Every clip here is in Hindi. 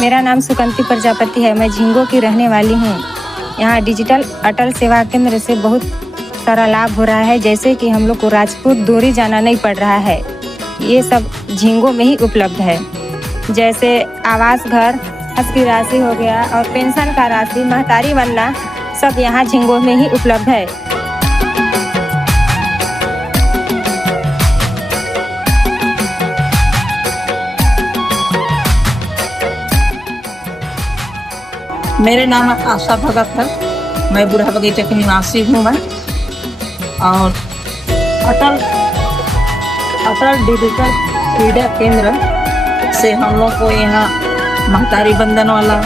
मेरा नाम सुकंती प्रजापति है। मैं झिंगो की रहने वाली हूँ। यहाँ डिजिटल अटल सेवा केंद्र से बहुत सारा लाभ हो रहा है, जैसे कि हम लोग को राजपूत दूरी जाना नहीं पड़ रहा है। ये सब झिंगो में ही उपलब्ध है, जैसे आवास घर, हज की राशि हो गया और पेंशन का राशि, महतारी बनना, सब यहाँ झिंगो में ही उपलब्ध है। मेरे नाम आशा भगत है। मैं बूढ़ा बगीचे की निवासी हूँ मैं। और अटल डिजिटल सुविधा केंद्र से हम लोग को यहाँ महतारी बंधन वाला,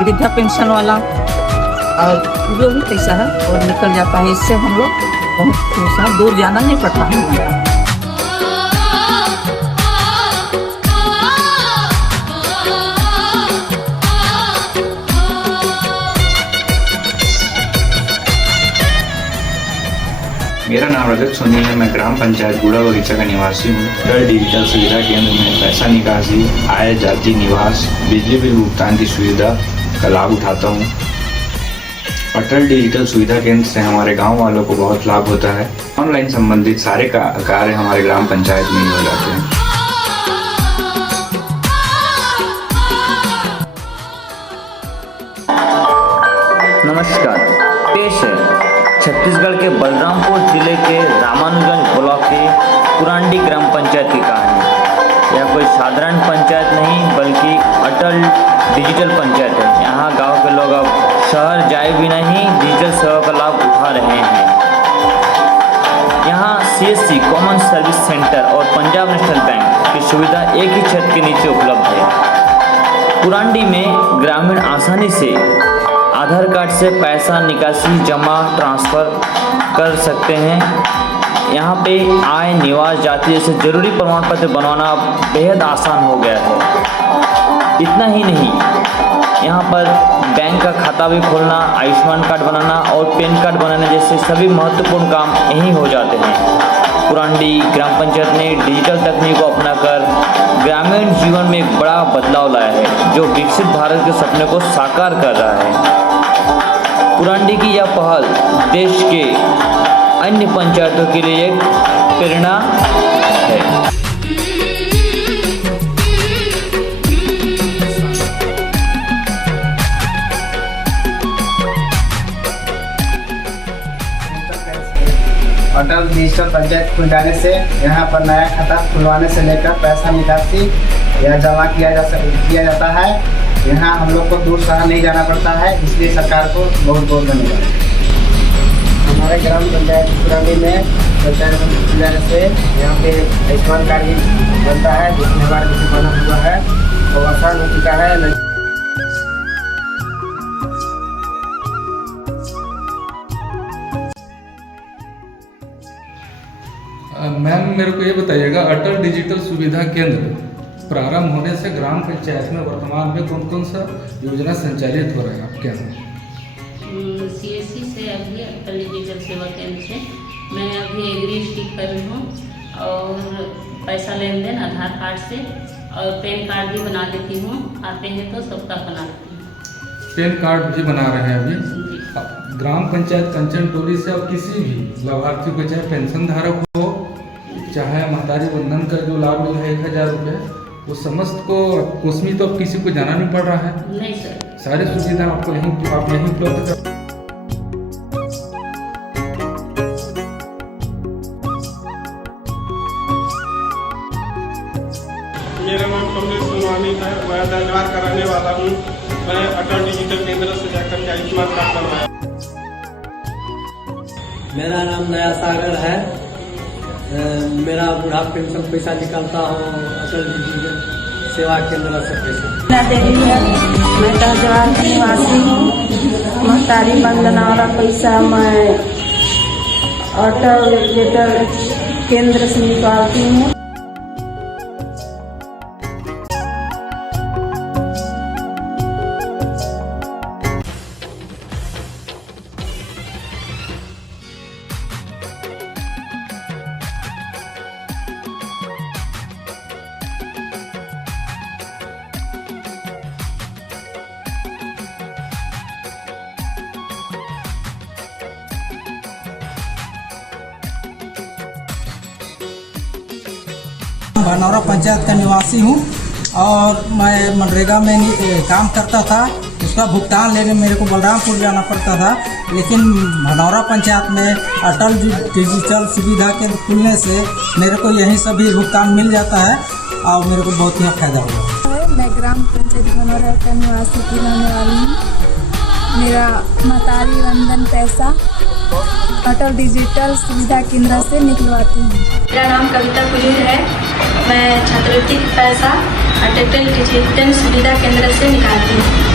वृद्धा पेंशन वाला और जो भी पैसा है वो निकल जाता है। इससे हम लोग बहुत दूर जाना नहीं पड़ता है। मेरा नाम रजत सोनी है। मैं ग्राम पंचायत बूढ़ा बगीचा का निवासी हूँ। अटल डिजिटल सुविधा केंद्र में पैसा निकासी, आय, जाति, निवास, बिजली बिल भुगतान की सुविधा का लाभ उठाता हूँ। अटल डिजिटल सुविधा केंद्र से हमारे गांव वालों को बहुत लाभ होता है। ऑनलाइन संबंधित सारे कार्य हमारे ग्राम पंचायत में ही हो जाते हैं। नमस्कार, पेश है छत्तीसगढ़ के बलरामपुर जिले के रामानुजगंज ब्लॉक के कुरांडी ग्राम पंचायत की कहानी। यह कोई साधारण पंचायत नहीं बल्कि अटल डिजिटल पंचायत है। यहाँ गांव के लोग अब शहर जाए बिना ही डिजिटल सेवा का लाभ उठा रहे हैं। यहाँ CSC कॉमन सर्विस सेंटर और पंजाब नेशनल बैंक की सुविधा एक ही छत के नीचे उपलब्ध है। कुरांडी में ग्रामीण आसानी से आधार कार्ड से पैसा निकासी, जमा, ट्रांसफ़र कर सकते हैं। यहाँ पे आय, निवास, जाति जैसे जरूरी प्रमाण पत्र बनवाना बेहद आसान हो गया है। इतना ही नहीं, यहाँ पर बैंक का खाता भी खोलना, आयुष्मान कार्ड बनाना और पैन कार्ड बनाना जैसे सभी महत्वपूर्ण काम यहीं हो जाते हैं। कुरांडी ग्राम पंचायत ने डिजिटल तकनीक को अपनाकर ग्रामीण जीवन में एक बड़ा बदलाव लाया है, जो विकसित भारत के सपने को साकार कर रहा है। कुरांडी की यह पहल देश के अन्य पंचायतों के लिए एक प्रेरणा है। अटल डिजिटल पंचायत खुल जाने से यहाँ पर नया खाता खुलवाने से लेकर पैसा निकासी या जमा किया जाता है। यहाँ हम लोग को दूर शहर नहीं जाना पड़ता है, इसलिए सरकार को बहुत बहुत धन्यवाद। हमारे ग्राम पंचायत कुरांडी में पंचायत खुल जाने से यहाँ पे आयुष्मान कार्ड भी बनता है, जिसमें हमारा किसी बना हुआ है तो आसान हो चुका है। मैम, मेरे को ये बताइएगा, अटल डिजिटल सुविधा केंद्र प्रारंभ होने से ग्राम पंचायत में वर्तमान में कौन कौन सा योजना संचालित हो रहा है आपके यहाँ? CSC से अभी अटल डिजिटल सेवा केंद्र से मैं अभी एग्री स्टिक कर रही हूँ और पैसा लेन देन आधार कार्ड से और पैन कार्ड भी बना लेती हूँ। आते हैं तो सबका बना लेती हूँ। पैन कार्ड भी बना रहे हैं अभी। ग्राम पंचायत कंचन टोली से अब किसी भी लाभार्थी को, चाहे पेंशन धारक हो, चाहे महतारी बंधन का जो लाभ मिला है 1000 रुपये, वो समस्त को कोसमी तो अब किसी को जाना नहीं पड़ रहा है। नहीं सर, सारी सुविधा आपको यहीं उपलब्ध कर। मेरा नाम कमलेश सोनवानी है। मैं धन्यवाद कराने वाला हूँ। मैं अटल डिजिटल केंद्र से जाकर के आयुष्मान कार्ड बनवाया। मेरा नाम नया सागर है। मेरा बुढ़ा पेंशन पैसा निकालता हूँ अटल डिजिटल सेवा केंद्र से पैसा। देवी है, मैं ताजवार निवासी हूँ। महतारी बंधन वाला पैसा मैं अटल डिजिटल केंद्र से निकालती हूँ। बनौरा पंचायत का निवासी हूँ और मैं मनरेगा में काम करता था। उसका भुगतान लेने मेरे को बलरामपुर जाना पड़ता था, लेकिन मनौरा पंचायत में अटल डिजिटल सुविधा केंद्र खुलने से मेरे को यहीं सभी भुगतान मिल जाता है और मेरे को बहुत ही फ़ायदा हुआ। मैं ग्राम पंचायत मनौरा का निवासी की रहने वाली हूँ। मेरा महतारी वंदन पैसा अटल डिजिटल सुविधा केंद्र से निकलवाती हूँ। मेरा नाम कविता कुजूर है। मैं छात्रवृत्ति पैसा अटल डिजिटल सुविधा केंद्र से निकालती हूँ।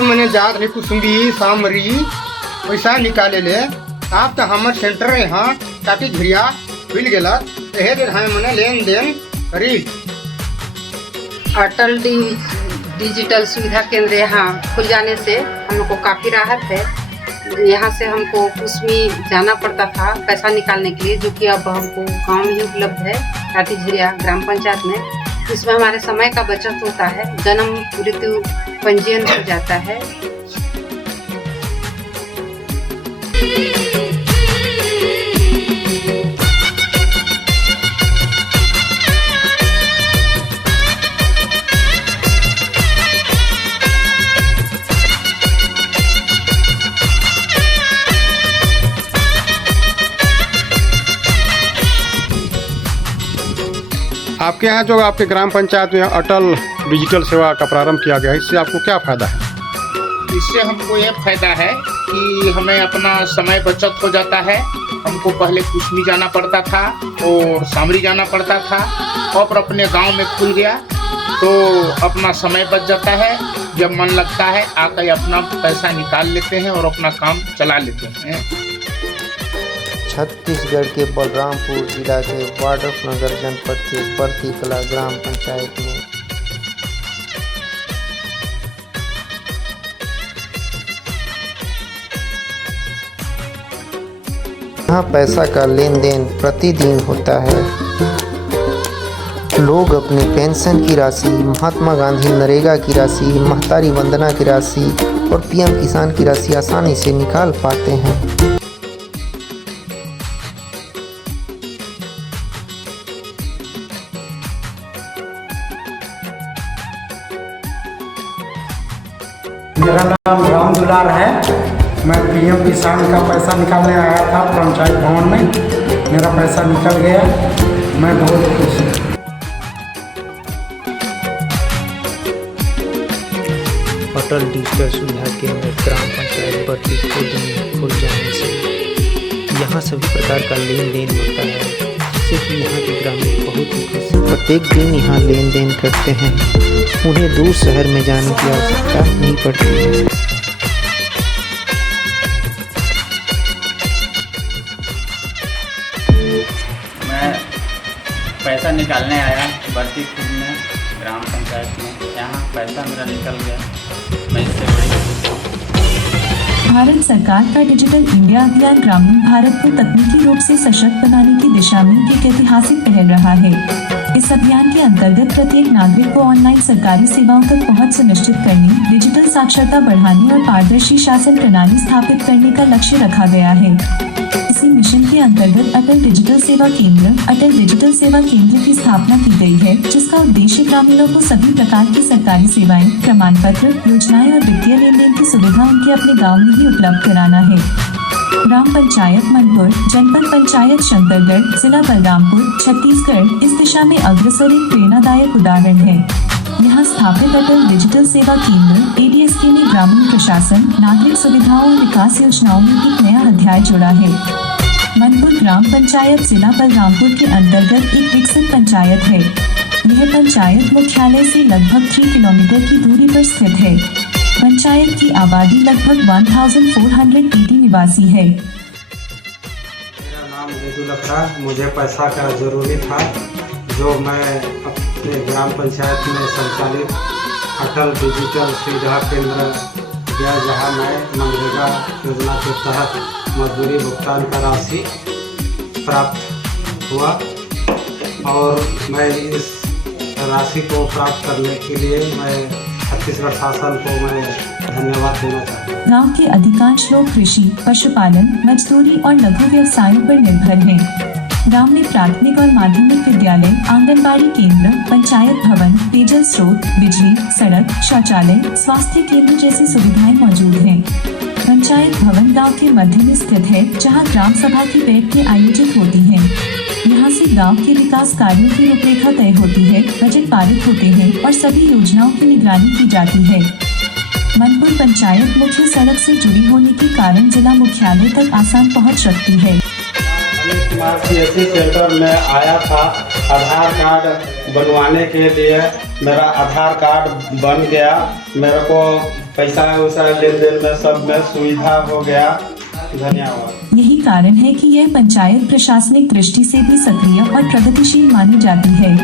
मैंने जात नहीं कुसुम्बी सामरी पैसा निकाले ले आप तो हमारे सेंटर यहाँ काफी घिरिया मिल गया यह दिन हमें मैंने लेन देन करी। अटल डिजिटल सुविधा केंद्र यहाँ खुल जाने से हम लोग को काफ़ी राहत है। यहाँ से हमको कुसमी जाना पड़ता था पैसा निकालने के लिए, जो कि अब हमको गांव में ही उपलब्ध है काटी झिरिया ग्राम पंचायत में। इसमें हमारे समय का बचत होता है, जन्म मृत्यु पंजीयन हो जाता है। आपके यहाँ जो आपके ग्राम पंचायत में अटल डिजिटल सेवा का प्रारंभ किया गया है, इससे आपको क्या फ़ायदा है? इससे हमको ये फायदा है कि हमें अपना समय बचत हो जाता है। हमको पहले कुसमी जाना पड़ता था और सामरी जाना पड़ता था, और अपने गांव में खुल गया तो अपना समय बच जाता है। जब मन लगता है आकर अपना पैसा निकाल लेते हैं और अपना काम चला लेते हैं। छत्तीसगढ़ के बलरामपुर जिला के वाड्रफनगर जनपद के बरती कला ग्राम पंचायत में यहाँ पैसा का लेन देन प्रतिदिन होता है। लोग अपनी पेंशन की राशि, महात्मा गांधी नरेगा की राशि, महतारी वंदना की राशि और पीएम किसान की राशि आसानी से निकाल पाते हैं। मेरा नाम राम दुलार है। मैं पीएम किसान का पैसा निकालने आया था पंचायत भवन में। मेरा पैसा निकल गया, मैं बहुत खुश हूँ। अटल डिजिटल सुविधा केंद्र ग्राम पंचायत बरती खुल जाने से यहाँ सभी प्रकार का लेन देन होता है, जिससे कि यहाँ के ग्रामीण बहुत ही खुश हैं। प्रत्येक दिन यहाँ लेन देन करते हैं, उन्हें दूर शहर में जाने की आवश्यकता नहीं पड़ती है। मैं पैसा निकालने आया बरती खुद में ग्राम पंचायत में। यहाँ पैसा मेरा निकल गया, मैं इससे बड़ी खुश हूँ। भारत सरकार का डिजिटल इंडिया अभियान ग्रामीण भारत को तकनीकी रूप से सशक्त बनाने की दिशा में एक ऐतिहासिक पहल रहा है। इस अभियान के अंतर्गत प्रत्येक नागरिक को ऑनलाइन सरकारी सेवाओं तक पहुंच सुनिश्चित करने, डिजिटल साक्षरता बढ़ाने और पारदर्शी शासन प्रणाली स्थापित करने का लक्ष्य रखा गया है। इसी मिशन के अंतर्गत अटल डिजिटल सेवा केंद्र की स्थापना की गई है, जिसका उद्देश्य ग्रामीणों को सभी प्रकार की सरकारी सेवाएं, प्रमाण पत्र, योजनाएं और वित्तीय लेन देन की सुविधा उनके अपने गाँव में ही उपलब्ध कराना है। ग्राम पंचायत मनपुर, जनपद पंचायत शंकरगढ़, जिला बलरामपुर, छत्तीसगढ़ इस दिशा में अग्रसर एक प्रेरणादायक उदाहरण है। यहाँ स्थापित अटल डिजिटल सेवा केंद्र ADSK ने ग्रामीण प्रशासन, नागरिक सुविधाओं और विकास योजनाओं में एक नया अध्याय जोड़ा है। मनपुर ग्राम पंचायत जिला बलरामपुर के अंतर्गत एक विकसित पंचायत है। यह पंचायत मुख्यालय से लगभग 3 किलोमीटर की दूरी पर स्थित है। पंचायत की आबादी लगभग 1480 निवासी है। मेरा नाम लखरा, मुझे पैसा का जरूरी था, जो मैं अपने ग्राम पंचायत में संचालित अटल डिजिटल सुविधा केंद्र गया, जहां मैं मनरेगा योजना के तहत मजदूरी भुगतान का राशि प्राप्त हुआ और मैं इस राशि को प्राप्त करने के लिए मैं छत्तीसगढ़ शासन को मैं धन्यवाद देना चाहता हूँ। गांव के अधिकांश लोग कृषि, पशुपालन, मजदूरी और लघु व्यवसायों पर निर्भर हैं। गांव में प्राथमिक और माध्यमिक विद्यालय, आंगनबाड़ी केंद्र, पंचायत भवन, पेयजल स्रोत, बिजली, सड़क, शौचालय, स्वास्थ्य केंद्र जैसी सुविधाएं मौजूद हैं। पंचायत भवन गांव के मध्य में स्थित है, जहां ग्राम सभा की बैठकें आयोजित होती हैं। यहां से गांव के विकास कार्यों की रूपरेखा तय होती है, बजट पारित होते हैं और सभी योजनाओं की निगरानी की जाती है। मनपुर पंचायत मुख्य सड़क से जुड़ी होने के कारण जिला मुख्यालय तक आसान पहुंच रखती है। कुमार CSC सेंटर में आया था आधार कार्ड बनवाने के लिए। मेरा आधार कार्ड बन गया, मेरे को पैसा वैसा लेन देन में सब में सुविधा हो गया। धन्यवाद। यही कारण है कि यह पंचायत प्रशासनिक दृष्टि से भी सक्रिय और प्रगतिशील मानी जाती है।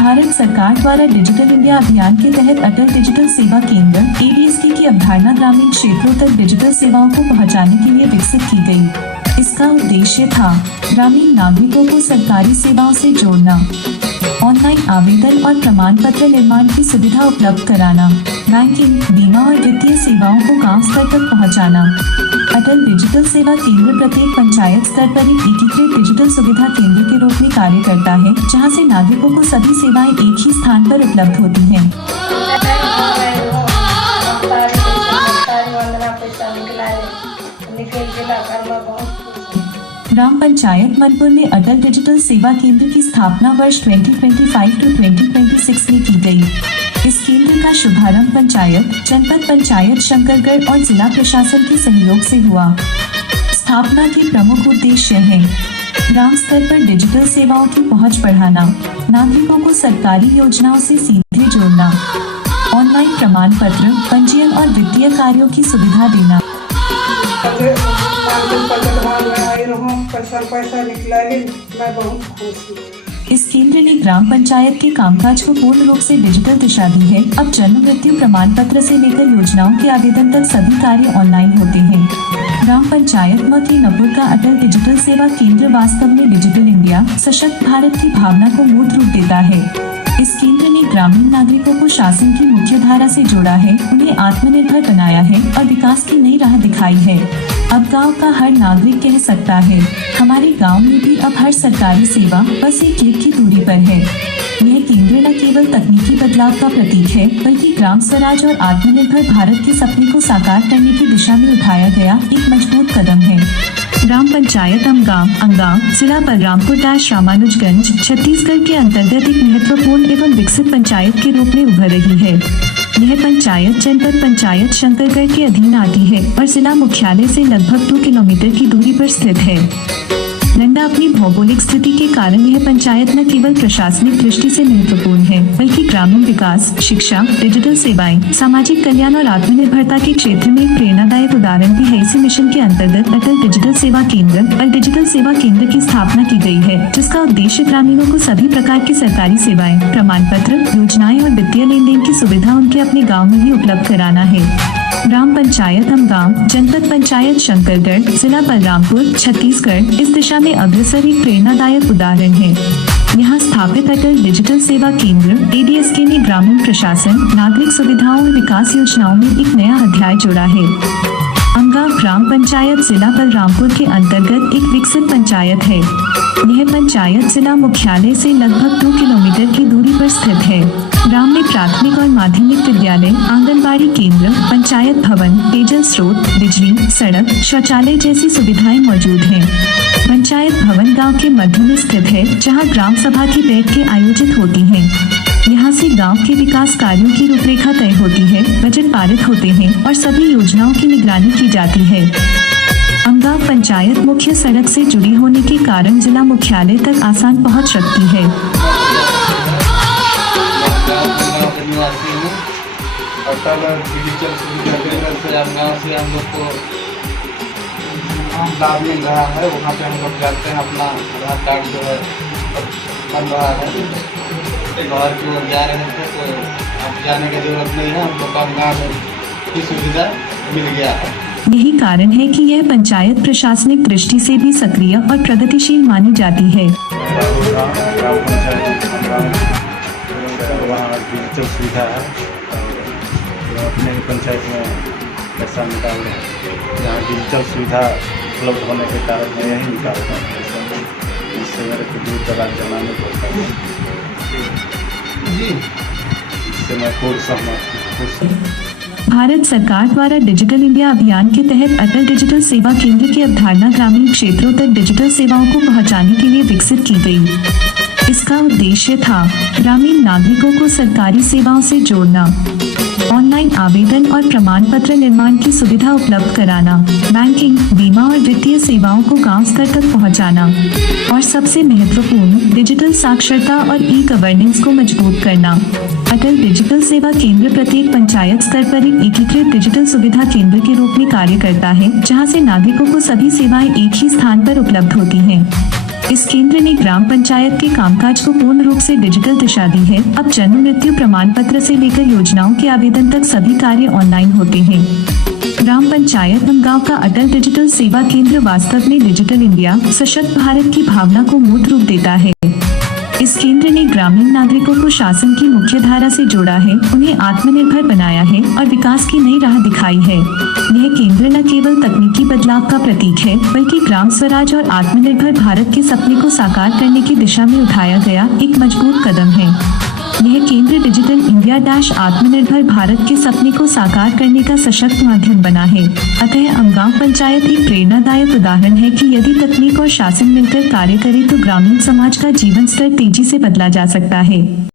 भारत सरकार द्वारा डिजिटल इंडिया अभियान के तहत अटल डिजिटल सेवा केंद्र ADSK की अवधारणा ग्रामीण क्षेत्रों तक डिजिटल सेवाओं को पहुंचाने के लिए विकसित की गई। इसका उद्देश्य था ग्रामीण नागरिकों को सरकारी सेवाओं से जोड़ना, ऑनलाइन आवेदन और प्रमाण पत्र निर्माण की सुविधा उपलब्ध कराना, बैंकिंग, बीमा और वित्तीय सेवाओं को गांव स्तर तक पहुंचाना। अटल डिजिटल सेवा केंद्र प्रत्येक पंचायत स्तर पर एक एकीकृत डिजिटल सुविधा केंद्र के रूप में कार्य करता है, जहां से नागरिकों को सभी सेवाएं एक ही स्थान पर उपलब्ध होती हैं। ग्राम पंचायत मनपुर में अटल डिजिटल सेवा केंद्र की स्थापना वर्ष 2025 to 2026 में की गई। इस केंद्र का शुभारंभ पंचायत, जनपद पंचायत शंकरगढ़ और जिला प्रशासन के सहयोग से हुआ। स्थापना के प्रमुख उद्देश्य हैं: ग्राम स्तर पर डिजिटल सेवाओं की पहुंच बढ़ाना, नागरिकों को सरकारी योजनाओं से सीधे जोड़ना, ऑनलाइन प्रमाण पत्र, पंजीयन और वित्तीय कार्यों की सुविधा देना। पैसा निकला, मैं बहुत खुश हूँ। इस केंद्र ने ग्राम पंचायत के कामकाज को पूर्ण रूप से डिजिटल दिशा दी है। अब जन्म मृत्यु प्रमाण पत्र से लेकर योजनाओं के आवेदन तक सभी कार्य ऑनलाइन होते हैं। ग्राम पंचायत मथुरापुर का अटल डिजिटल सेवा केंद्र वास्तव में डिजिटल इंडिया, सशक्त भारत की भावना को मूर्त रूप देता है। इस केंद्र ने ग्रामीण नागरिकों को शासन की मुख्य धारा से जोड़ा है, उन्हें आत्मनिर्भर बनाया है और विकास की नई राह दिखाई है। अब गांव का हर नागरिक कह सकता है, हमारे गांव में भी अब हर सरकारी सेवा बस एक क्लिक की दूरी पर है। यह केंद्र न केवल तकनीकी बदलाव का प्रतीक है, बल्कि ग्राम स्वराज और आत्मनिर्भर भारत के सपने को साकार करने की दिशा में उठाया गया एक मजबूत कदम है। ग्राम पंचायत अंगांव जिला बलरामपुर रामानुजगंज छत्तीसगढ़ के अंतर्गत एक महत्वपूर्ण एवं विकसित पंचायत के रूप में उभर रही है। यह पंचायत जनपद पंचायत शंकरगढ़ के अधीन आती है और जिला मुख्यालय से लगभग 2 किलोमीटर की दूरी पर स्थित है। नंदा अपनी भौगोलिक स्थिति के कारण यह पंचायत न केवल प्रशासनिक दृष्टि से महत्वपूर्ण है, बल्कि ग्रामीण विकास, शिक्षा, डिजिटल सेवाएं, सामाजिक कल्याण और आत्मनिर्भरता के क्षेत्र में एक प्रेरणादायक उदाहरण भी है। इसी मिशन के अंतर्गत अटल डिजिटल सेवा केंद्र और डिजिटल सेवा केंद्र की स्थापना की गई है, जिसका उद्देश्य ग्रामीणों को सभी प्रकार की सरकारी सेवाएं, प्रमाण पत्र, योजनाएं और वित्तीय लेन देन की सुविधा उनके अपने गाँव में ही उपलब्ध कराना है। ग्राम पंचायत अंगांव जनपद पंचायत शंकरगढ़ जिला बलरामपुर छत्तीसगढ़ इस दिशा में अग्रसर एक प्रेरणादायक उदाहरण है। यहाँ स्थापित अटल डिजिटल सेवा केंद्र ADSK ने ग्रामीण प्रशासन, नागरिक सुविधाओं और विकास योजनाओं में एक नया अध्याय जोड़ा है। अंगांव ग्राम पंचायत जिला बलरामपुर के अंतर्गत एक विकसित पंचायत है। यह पंचायत जिला मुख्यालय से लगभग 2 किलोमीटर की दूरी पर स्थित है। ग्राम में प्राथमिक और माध्यमिक विद्यालय, आंगनबाड़ी केंद्र, पंचायत भवन, पेयजल स्रोत, बिजली, सड़क, शौचालय जैसी सुविधाएं मौजूद हैं। पंचायत भवन गांव के मध्य में स्थित है, जहां ग्राम सभा की बैठकें आयोजित होती हैं। यहां से गांव के विकास कार्यों की रूपरेखा तय होती है, बजट पारित होते हैं और सभी योजनाओं की निगरानी की जाती है। अंगांव पंचायत मुख्य सड़क से जुड़ी होने के कारण जिला मुख्यालय तक आसान पहुंच रखती है। अटल डिजिटल सुविधा केंद्र से अंगांव से हम लोग को लाभ मिल रहा है। वहाँ पे हम लोग जाते हैं, अपना आधार कार्ड जो है बन रहा है। बाहर की ओर जा रहे थे तो अब जाने की जरूरत नहीं है, हम लोग अंगांव की सुविधा मिल गया है। यही कारण है कि यह पंचायत प्रशासनिक दृष्टि से भी सक्रिय और प्रगतिशील मानी जाती है। ग्राम पंचायत वहाँ डिजिटल सुविधा है, तो अपने पंचायत में पैसा निकाल रहे हैं। यहाँ डिजिटल सुविधा उपलब्ध होने के कारण मैं यही निकालता हूँ पैसा, जिससे मेरे को दूर दराज जाना नहीं पड़ता है। इससे मैं खूब सहमत हूँ। भारत सरकार द्वारा डिजिटल इंडिया अभियान के तहत अटल डिजिटल सेवा केंद्र की अवधारणा ग्रामीण क्षेत्रों तक डिजिटल सेवाओं को पहुंचाने के लिए विकसित की गई। इसका उद्देश्य था ग्रामीण नागरिकों को सरकारी सेवाओं से जोड़ना, ऑनलाइन आवेदन और प्रमाण पत्र निर्माण की सुविधा उपलब्ध कराना, बैंकिंग, बीमा और वित्तीय सेवाओं को गांव स्तर तक पहुंचाना और सबसे महत्वपूर्ण डिजिटल साक्षरता और ई गवर्नेंस को मजबूत करना। अटल डिजिटल सेवा केंद्र प्रत्येक पंचायत स्तर पर एक एकीकृत डिजिटल सुविधा केंद्र के रूप में कार्य करता है, जहां से नागरिकों को सभी सेवाएं एक ही स्थान पर उपलब्ध होती हैं। इस केंद्र ने ग्राम पंचायत के कामकाज को पूर्ण रूप से डिजिटल दिशा दी है। अब जन्म मृत्यु प्रमाण पत्र से लेकर योजनाओं के आवेदन तक सभी कार्य ऑनलाइन होते हैं। ग्राम पंचायत गांव का अटल डिजिटल सेवा केंद्र वास्तव में डिजिटल इंडिया, सशक्त भारत की भावना को मूर्त रूप देता है। इस केंद्र ने ग्रामीण नागरिकों को शासन की मुख्य धारा से जोड़ा है, उन्हें आत्मनिर्भर बनाया है और विकास की नई राह दिखाई है। यह केंद्र न केवल तकनीकी बदलाव का प्रतीक है, बल्कि ग्राम स्वराज और आत्मनिर्भर भारत के सपने को साकार करने की दिशा में उठाया गया एक मजबूत कदम है। यह केंद्र डिजिटल इंडिया आत्मनिर्भर भारत के सपने को साकार करने का सशक्त माध्यम बना है। अतः गांव पंचायत एक प्रेरणादायक उदाहरण है कि यदि तकनीक और शासन मिलकर कार्य करे तो ग्रामीण समाज का जीवन स्तर तेजी से बदला जा सकता है।